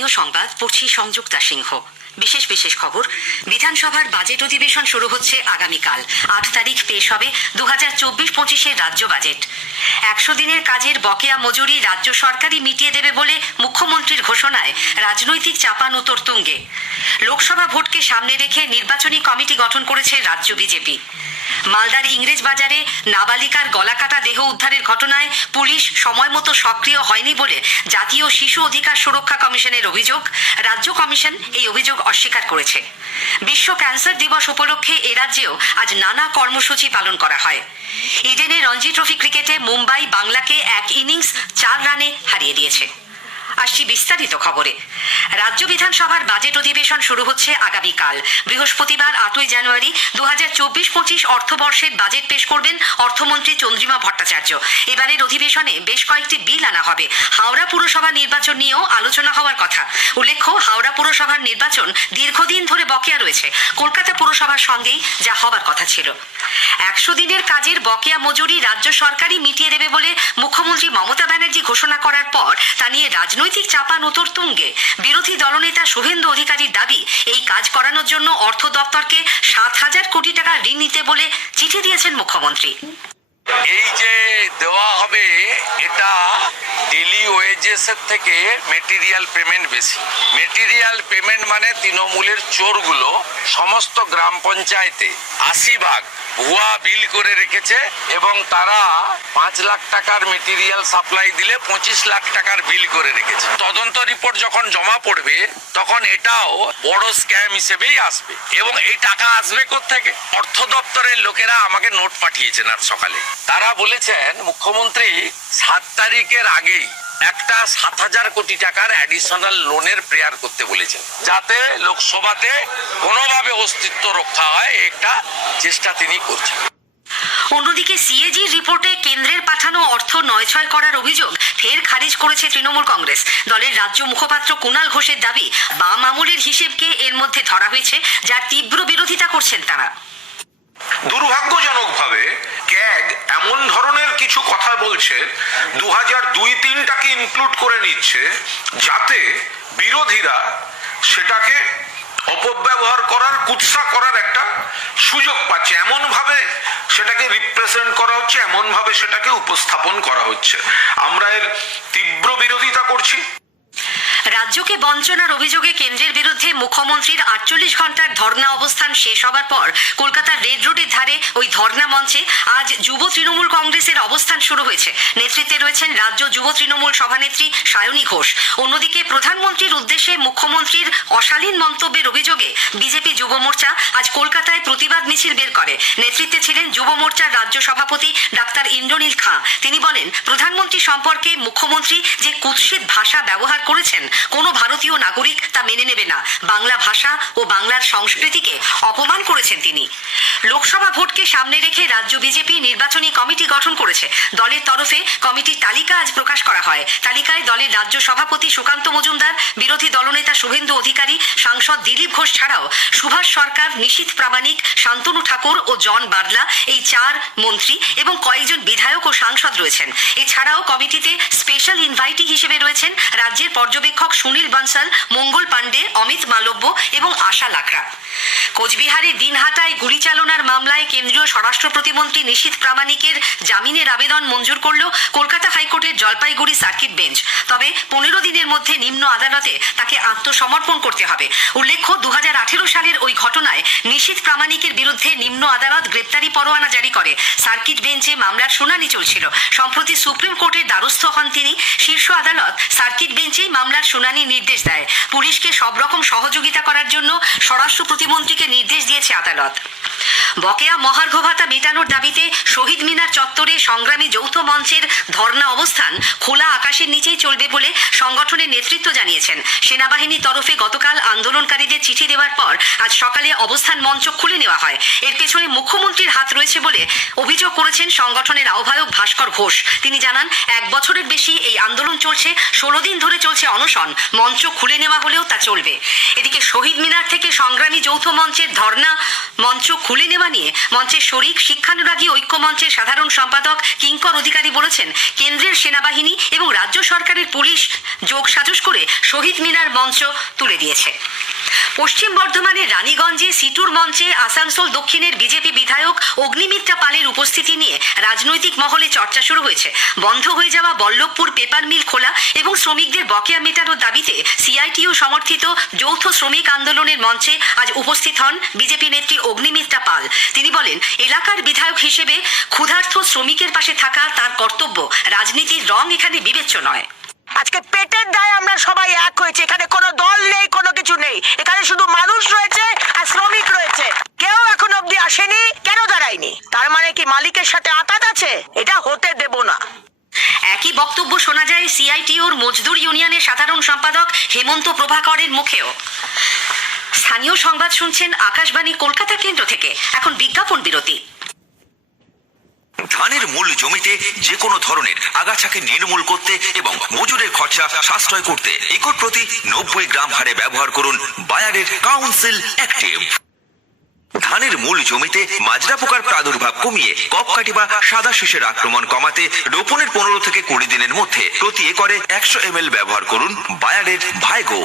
স্থানীয় সংবাদ পড়ছি সংযুক্তা সিংহ। বিশেষ খবর। বিধানসভার বাজেট অধিবেশন শুরু হচ্ছে আগামীকাল। ৮ তারিখ পেশ হবে 2024-25 রাজ্য বাজেট। 100 দিনের কাজের বকেয়া মজুরি রাজ্য সরকারই মিটিয়ে দেবে বলে মুখ্যমন্ত্রীর ঘোষণায় রাজনৈতিক চাপানোতর তুঙ্গে। লোকসভা ভোটকে সামনে রেখে নির্বাচনী কমিটি গঠন করেছে রাজ্য বিজেপি। মালদার ইংরেজ বাজারে নাবালিকার গলাকাটা দেহ উদ্ধারের ঘটনায় পুলিশ সময় মতো সক্রিয় হয়নি বলে জাতীয় শিশু অধিকার সুরক্ষা কমিশনের অভিযোগ। রাজ্য কমিশন এই অভিযোগ অস্বীকার করেছে। বিশ্ব ক্যান্সার দিবস উপলক্ষে এ রাজ্যেও আজ নানা কর্মসূচি পালন করা হয়। ইডেনে রঞ্জি ট্রফি ক্রিকেটে মুম্বাই বাংলাকে 1 ইনিংস 4 রানে হারিয়ে দিয়েছে। আসছি বিস্তারিত খবরে। রাজ্য বিধানসভার বাজেট অধিবেশন শুরু হচ্ছে আগামীকাল। বৃহস্পতিবার 8ই জানুয়ারি 2024-25 অর্থবর্ষের বাজেট পেশ করবেন অর্থমন্ত্রী চন্দ্রিমা ভট্টাচার্য। এবারের অধিবেশনে বেশ কয়েকটি বিল আনা হবে। হাওড়া পুরসভা নির্বাচন নিয়েও আলোচনা হওয়ার কথা। উল্লেখ্য, হাওড়া পুরসভার নির্বাচন দীর্ঘদিন ধরে বকেয়া রয়েছে কলকাতা পুরসভার সঙ্গেই, যা হবার কথা ছিল। 100 দিনের কাজের বকেয়া মজুরি রাজ্য সরকারই মিটিয়ে দেবে বলে মুখ্যমন্ত্রী মমতা ব্যানার্জি ঘোষণা করার পর তা নিয়ে রাজনৈতিক চাপানোতর তুঙ্গে। বিরোধী দলনেতা শুভেন্দু অধিকারীর দাবি, এই কাজ করানোর জন্য অর্থ দপ্তরকে 7,000 কোটি টাকা ঋণ নিতে বলে চিঠি দিয়েছেন মুখ্যমন্ত্রী। এই যে দেওয়া হবে, এটা ডেলি ওয়েজেসের থেকে মেটেরিয়াল পেমেন্ট বেশি। মেটেরিয়াল পেমেন্ট মানে তৃণমূলের চোরগুলো সমস্ত গ্রাম পঞ্চায়েতে 80% ভুয়া বিল করে রেখেছে এবং তারা 5 লাখ টাকার মেটেরিয়াল সাপ্লাই দিলে 25 লাখ টাকার বিল করে রেখেছে। তদন্ত রিপোর্ট যখন জমা পড়বে তখন এটাও বড় স্ক্যাম হিসেবেই আসবে। এবং এই টাকা আসবে কোত্থেকে? অর্থ দপ্তরের লোকেরা আমাকে নোট পাঠিয়েছেন আজ সকালে। তারা বলেছেন মুখ্যমন্ত্রী 7 তারিখের আগেই একটা 7,000 কোটি টাকার অ্যাডিশনাল লোনের প্রেয়ার করতে বলেছেন, যাতে লোকসভাতে কোনোভাবে অস্তিত্ব রক্ষা হয়। একটা চেষ্টা তিনি করছেন। অন্যদিকে সিএজির রিপোর্টে কেন্দ্রের পাঠানো অর্থ নয়ছয় করার অভিযোগ ফের খারিজ করেছে তৃণমূল কংগ্রেস। দলের রাজ্য মুখপাত্র কুণাল ঘোষের দাবি, বাম আমলের হিসেবকে এর মধ্যে ধরা হয়েছে, যার তীব্র বিরোধিতা করছেন তারা। দুর্ভাগ্যজনকভাবে ক্যাগ এমন ধরনের কিছু কথা বলছে, 2002-03টাকে ইনক্লুড করে নিচ্ছে, যাতে বিরোধীরা সেটাকে অপব্যবহার করার, কুৎসা করার একটা সুযোগ পাচ্ছে। এমন ভাবে সেটাকে রিপ্রেজেন্ট করা হচ্ছে, এমন ভাবে সেটাকে উপস্থাপন করা হচ্ছে। আমরা এর তীব্র বিরোধিতা করছি। রাজ্যকে বঞ্চনার অভিযোগে কেন্দ্রের বিরুদ্ধে মুখ্যমন্ত্রীর 48 ঘন্টার ধর্ণা অবস্থান শেষ হবার পর কলকাতার রেড রোডের ধারে ওই ধর্ণা মঞ্চে আজ যুব তৃণমূল কংগ্রেসের অবস্থান শুরু হয়েছে। নেতৃত্বে রয়েছেন রাজ্য যুব তৃণমূল সভানেত্রী সায়নী ঘোষ। অন্যদিকে প্রধানমন্ত্রীর উদ্দেশ্যে মুখ্যমন্ত্রীর অশালীন মন্তব্যের অভিযোগে বিজেপি যুব মোর্চা আজ কলকাতায় প্রতিবাদ মিছিল বের করে। নেতৃত্বে ছিলেন যুব মোর্চার রাজ্য সভাপতি ডাক্তার ইন্দ্রনীল খাঁ। তিনি বলেন, প্রধানমন্ত্রী সম্পর্কে মুখ্যমন্ত্রী যে কুৎসিত ভাষা ব্যবহার করেছেন, কোনো ভারতীয় নাগরিক তা মেনে নেবে না। বাংলা ভাষা ও বাংলার সংস্কৃতিকে অপমান করেছেন তিনি। লোকসভা ভোটকে সামনে রেখে রাজ্য বিজেপি নির্বাচনী কমিটি গঠন করেছে। দলের তরফে কমিটির তালিকা আজ প্রকাশ করা হয়। তালিকায় দলের রাজ্য সভাপতি সুকান্ত মজুমদার, বিরোধী দলনেতা শুভেন্দু অধিকারী, সাংসদ দিলীপ ঘোষ ছাড়াও সুভাষ সরকার, নিশীথ প্রামাণিক, শান্তনু ঠাকুর ও জন বার্লা, এই 4 মন্ত্রী এবং কয়েকজন বিধায়ক ও সাংসদ রয়েছেন। এছাড়াও কমিটিতে স্পেশাল ইনভাইটি হিসেবে রয়েছেন রাজ্যের পর্যবেক্ষক সুনীল বানসাল, মঙ্গল পাণ্ডে, অমিত মালব্য এবং আশা লাকড়া। কোচবিহারে দিনহাটায় গুলি চালনার মামলায় কেন্দ্রীয় স্বরাষ্ট্র প্রতিমন্ত্রী নিশীথ প্রামাণিকের জামিনের আবেদন মঞ্জুর করল কলকাতা হাইকোর্টের জলপাইগুড়ি সার্কিট বেঞ্চ। তবে 15 দিনের মধ্যে নিম্ন আদালতে তাকে আত্মসমর্পণ করতে হবে। উল্লেখ্য, 2018 সালের ওই ঘটনায় নিশীথ প্রামাণিকের বিরুদ্ধে নিম্ন আদালত গ্রেপ্তারি পরোয়ানা জারি করে। সার্কিট বেঞ্চে মামলার শুনানি চলছিল। সম্প্রতি সুপ্রিম কোর্টের দ্বারস্থ হন তিনি। শীর্ষ আদালত সার্কিট বেঞ্চেই মামলার শুনানি নির্দেশ দেয়। পুলিশকে সব রকম সহযোগিতা করার জন্য স্বরাষ্ট্র প্রতিমন্ত্রীকে নির্দেশ দিয়েছে আদালত। বকেয়া মহার্ঘ ভাতা মেটানোর দাবিতে শহীদ মিনার চত্বরে সংগ্রামী যৌথ মঞ্চের ধর্ণা অবস্থান খোলা আকাশের নিচেই চলবে বলে সংগঠনের নেতৃত্ব জানিয়েছেন। সেনাবাহিনীর তরফে গতকাল আন্দোলনকারীদের চিঠি দেওয়ার পর আজ সকালে অবস্থান মঞ্চ খুলে নেওয়া হয়। এর পেছনে মুখ্যমন্ত্রীর হাত রয়েছে বলে অভিযোগ করেছেন সংগঠনের আহ্বায়ক ভাস্কর ঘোষ। তিনি জানান, 1 বছরের বেশি এই আন্দোলন চলছে, 16 দিন ধরে চলছে অনশন। মঞ্চ খুলে নেওয়া হলেও তা চলবে। এদিকে শহীদ মিনার থেকে সংগ্রামী যৌথ মঞ্চের ধর্ণা মঞ্চ খুলে নেওয়া নিয়ে মঞ্চের শরিক শিক্ষানুরাগী ঐক্য মঞ্চের সাধারণ সম্পাদক কিঙ্কর অধিকারী বলেছেন, কেন্দ্রের সেনাবাহিনী এবং রাজ্য সরকারের পুলিশ যোগ সাজস করে শহীদ মিনার মঞ্চ তুলে দিয়েছে। পশ্চিম বর্ধমানের রানীগঞ্জে সিটুর মঞ্চে আসানসোল দক্ষিণের বিজেপি বিধায়ক অগ্নিমিত্রা পালের উপস্থিতি নিয়ে রাজনৈতিক মহলে চর্চা শুরু হয়েছে। বন্ধ হয়ে যাওয়া বল্লভপুর পেপার মিল খোলা এবং শ্রমিকদের বকেয়া মেটানোর দাবিতে সিআইটিইউ সমর্থিত যৌথ শ্রমিক আন্দোলনের মঞ্চে আজ উপস্থিত হন বিজেপি নেত্রী অগ্নিমিত্রা পাল। তিনি বলেন, এলাকার বিধায়ক হিসেবে ক্ষুধার্ত শ্রমিকের পাশে থাকা তার কর্তব্য, রাজনীতির রং এখানে বিবেচ্য নয়। আজকে পেটের দায়ে আমরা সবাই এক হয়েছে, এখানে কোনো দল নেই, কোনো কিছু নেই, এখানে শুধু মানুষ রয়েছে আর শ্রমিক রয়েছে। কেউ এখন অব্দি আসেনি, কেন দাঁড়ায়নি? তার মানে কি মালিকের সাথে আঘাত আছে? এটা হতে দেব না। একই বক্তব্য শোনা যায় সিআইটিইউর মজদুর ইউনিয়নের সাধারণ সম্পাদক হেমন্ত প্রভাকরের মুখেও। স্থানীয় সংবাদ শুনছেন আকাশবাণী কলকাতা কেন্দ্র থেকে। এখন বিজ্ঞাপন বিরতি। ধানের মূল জমিতে যে কোনো ধরনের আগাছাকে নির্মূল করতে এবং মজুরের খরচা সাশ্রয় করতে একর প্রতি 90 গ্রাম হারে ব্যবহার করুন বায়ারের কাউন্সিল অ্যাক্টিভ। ধানের মূল জমিতে মাজরা পোকার প্রাদুর্ভাব কমিয়ে কপকাঠি বা সাদা শীষের আক্রমণ কমাতে রোপণের 15 থেকে 20 দিনের মধ্যে প্রতি একরে 100 ml ব্যবহার করুন বায়ারের ভাইগো।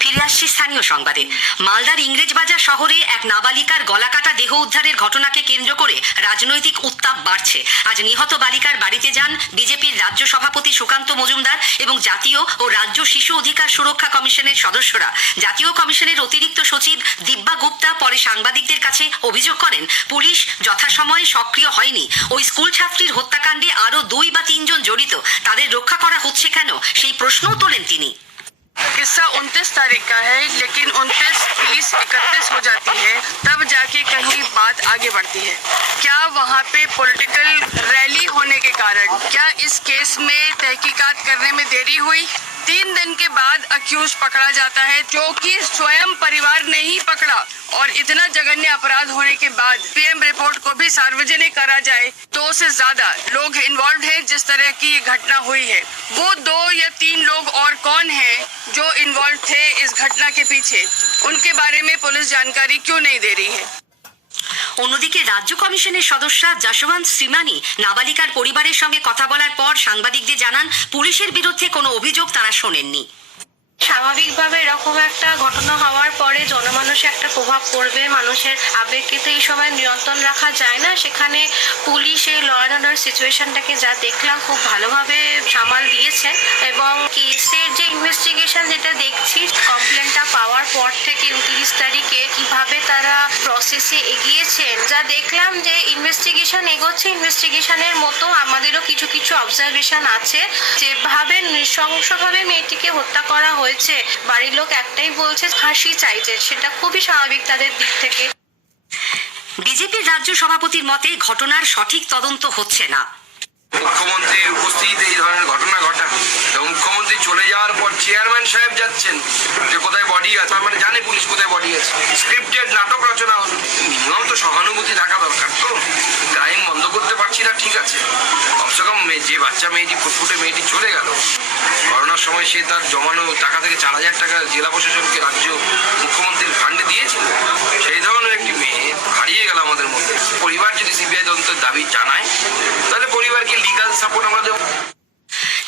ফিরে আসছি স্থানীয় সংবাদে। মালদার ইংরেজবাজার শহরে এক নাবালিকার গলাকাটা দেহ উদ্ধারের ঘটনাকে কেন্দ্র করে রাজনৈতিক উত্তাপ বাড়ছে। আজ নিহত বালিকার বাড়িতে যান বিজেপির রাজ্য সভাপতি সুকান্ত মজুমদার এবং জাতীয় ও রাজ্য শিশু অধিকার সুরক্ষা কমিশনের সদস্যরা। জাতীয় কমিশনের অতিরিক্ত সচিব দিব্যা গুপ্তা পরে সাংবাদিকদের কাছে অভিযোগ করেন, পুলিশ যথাসময়ে সক্রিয় হয়নি। ওই স্কুল ছাত্রীর হত্যাকাণ্ডে আরও 2 বা 3 জন জড়িত, তাদের রক্ষা করা হচ্ছে কেন সেই প্রশ্নও তোলেন তিনি। किस्सा 29 तारीख का है, लेकिन 29, 30, 31 हो जाती है, तब जाके कहीं बात आगे बढ़ती है। क्या वहाँ पे पॉलिटिकल रैली होने के कारण क्या इस केस में तहकीकात करने में देरी हुई? 3 दिन के बाद अक्यूज पकड़ा जाता है, जो कि स्वयं परिवार ने ही पकड़ा, और इतना जघन्य अपराध होने के बाद पीएम रिपोर्ट को भी सार्वजनिक करा जाए। 2 से ज्यादा लोग इन्वॉल्व हैं जिस तरह की ये घटना हुई है। वो 2 या 3 लोग और कौन हैं जो इन्वॉल्व थे इस घटना के पीछे, उनके बारे में पुलिस जानकारी क्यों नहीं दे रही है? অন্যদিকে রাজ্য কমিশনের সদস্যা যশবন্ত শ্রীমানি নাবালিকার পরিবারের সঙ্গে কথা বলার পর সাংবাদিকদের জানান, পুলিশের বিরুদ্ধে কোনো অভিযোগ তারা শোনেননি। স্বাভাবিকভাবে এরকম একটা ঘটনা হওয়ার পরে জনমানুষে একটা প্রভাব পড়বে, মানুষের আবেগকে তো এই সময় নিয়ন্ত্রণ রাখা যায় না। সেখানে পুলিশ এই ল অ্যান্ড অর্ডার সিচুয়েশনটাকে যা দেখলাম খুব ভালোভাবে সামাল দিয়েছে, এবং কেসের যে ইনভেস্টিগেশন যেটা দেখছি, কমপ্লেনটা পাওয়ার পর থেকে 29 তারিখে কিভাবে তারা প্রসেসে এগিয়েছেন, যা দেখলাম যে ইনভেস্টিগেশন এগোচ্ছে। ইনভেস্টিগেশনের মতো আমাদেরও কিছু কিছু অবজারভেশন আছে, যেভাবে নৃশংসভাবে মেয়েটিকে হত্যা করা হয়েছে, বাড়ির লোক একটাই বলছে, ফাঁসি চাইছে। সেটা খুবই স্বাভাবিক তাদের দিক থেকে। বিজেপির রাজ্য সভাপতির মতে ঘটনার সঠিক তদন্ত হচ্ছে না। মুখ্যমন্ত্রীর উপস্থিতিতে এই ধরনের ঘটনা ঘটা, এবং মুখ্যমন্ত্রী চলে যাওয়ার পর চেয়ারম্যান সাহেব যাচ্ছেন যে কোথায় বডি আছে, তার মানে জানে পুলিশ কোথায় বডি আছে। স্ক্রিপ্টেড নাটক রচনা হলো। মিনিমাম তো সহানুভূতি থাকা দরকার। তো ক্রাইম বন্ধ করতে পারছি না, ঠিক আছে, কমসে কম যে বাচ্চা মেয়েটি, ফুটফুটে মেয়েটি চলে গেল, করোনার সময় সে তার জমানো টাকা থেকে 4,000 টাকা জেলা প্রশাসনকে রাজ্য মুখ্যমন্ত্রীর ফান্ডে দিয়েছিল। সেই ধরনের একটি মেয়ে হারিয়ে গেল আমাদের মধ্যে। পরিবার যদি সিবিআই তদন্তের দাবি জানায়, তাহলে পরিবারকে লিগাল সাপোর্ট আমরা দেব।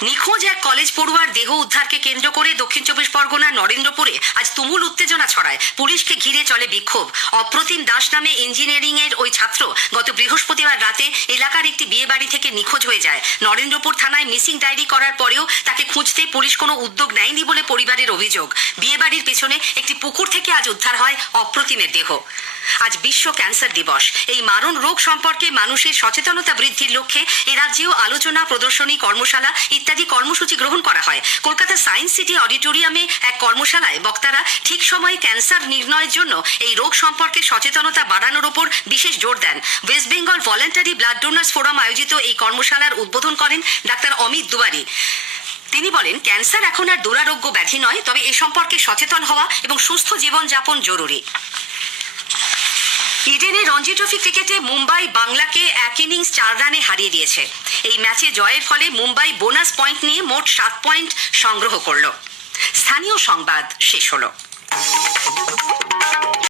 নিখোঁজ এক কলেজ পড়ুয়ার দেহ উদ্ধারকে কেন্দ্র করে দক্ষিণ 24 পরগনার নরেন্দ্রপুরে আজ তুমুল উত্তেজনা ছড়ায়। পুলিশকে ঘিরে চলে বিক্ষোভ। অপ্রতিম দাস নামে ইঞ্জিনিয়ারিং এর ওই ছাত্র গত বৃহস্পতিবার রাতে এলাকার একটি বিয়ে বাড়ি থেকে নিখোঁজ হয়ে যায়। নরেন্দ্রপুর থানায় মিসিং ডায়েরি করার পরেও তাকে খুঁজতে পুলিশ কোনো উদ্যোগ নেয়নি বলে পরিবারের অভিযোগ। বিয়ে বাড়ির পেছনে একটি পুকুর থেকে আজ উদ্ধার হয় অপ্রতিমের দেহ। আজ বিশ্ব ক্যান্সার দিবস। এই মারণ রোগ সম্পর্কে মানুষের সচেতনতা বৃদ্ধির লক্ষ্যে এ রাজ্যেও আলোচনা, প্রদর্শনী, কর্মশালা ইত্যাদি কর্মসূচি গ্রহণ করা হয়। কলকাতা সায়েন্স সিটি অডিটোরিয়ামে এক কর্মশালায় বক্তারা ঠিক সময়ে ক্যান্সার নির্ণয়ের জন্য এই রোগ সম্পর্কে সচেতনতা বাড়ানোর ওপর বিশেষ জোর দেন। West Bengal voluntary blood donors forum আয়োজিত এই কর্মশালার উদ্বোধন করেন ডাক্তার অমিত দুবারি। তিনি বলেন, ক্যান্সার এখন আর দুরারোগ্য ব্যাধি নয়, তবে এ সম্পর্কে সচেতন হওয়া এবং সুস্থ জীবনযাপন জরুরি। ইডেনে রঞ্জি ট্রফি ক্রিকেটে মুম্বাই বাংলাকে 1 ইনিংস 4 রানে হারিয়ে দিয়েছে। এই ম্যাচে জয়ের ফলে মুম্বাই বোনাস পয়েন্ট নিয়ে মোট 7 পয়েন্ট সংগ্রহ করল। স্থানীয় সংবাদ শেষ হলো।